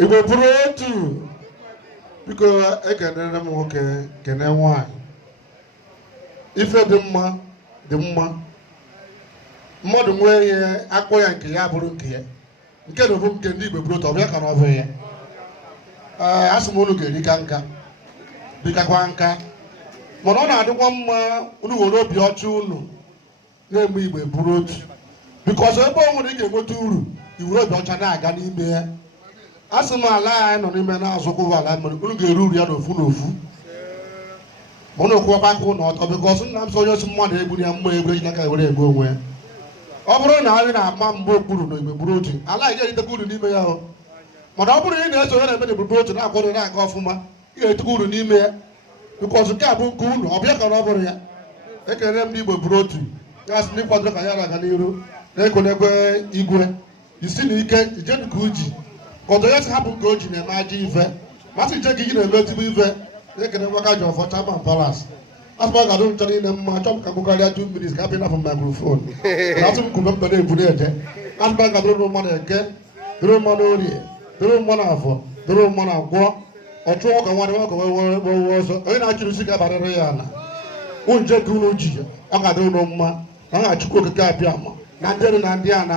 Igbo bụrụ otu biko ekenere m nwoke kene nwanyị ife dị mma dị mma mmadụ nwee ihe akpọ ya nke ya bụrụ nke ya nke na ofu nke ndị Igbo bụrụ otu ọbịa ka na ọbụ ya asị m unu ga-erika nka bikakwa nka mana ọ na-adịkwa mma unu were obi ọcha unu na-eme Igbo bụrụ otu bikọs ebe ọ nwere ị ga-enweta uru iwere obi ọcha na-aga n'ime ya asị m ala anyị nọ n'ime na-azụkwụ ala mmiri unu ga-eru uru ya n'ofu n'ofu ma na okwuwakwa aka ụlọ ọtọ bikọs nna m sị onye osi mmadụ egbu ya mma egbu eji n'aka were egbu onwe ya ọ bụrụ na anyị na-ama mgbe okpuru na Igbo bụrụ otu ala anyị ga-eritekwa uru n'ime ya ahụ mana ọ bụrụ na ị na-eso onye na-eme na Igbo bụrụ otu na-akwado na-aga ọfụma ị ga-etekwa uru n'ime ya bikọs nke a bụ nke unu ọbịa ka na ọ bụrụ ya ekele m ndị Igbo bụrụ otu ya sị na ịkwadoro ka ya na-aga n'iru na-ekonekwe igwe isi na ike ije ka uji kọtọ ya si hapụ nke o ji na-eme aja ife masị nche gị na-eme ezigbo ife na-ekene nwaka ji ọfọ Chairman Palace asụma ga-adụ ncha niile mma chọpụ ka gụkarịa 2 minutes ka apị nafụ microphone na asụ m kwube mbe na-ebu na-eje asụma ga-adụrụ mmanụ eke dụrụ mmanụ orie dụrụ mmanụ afọ dụrụ mmanụ agwọ ọchụ ọka nwadị nwoke wewe ọzọ onye na-achịrị isi ga-abarịrị ya ala nje ka unu ji ọ ga-adịrụ unu mma na ọ ga-achịkwa okike abịa ma na ndị elu na ndị a na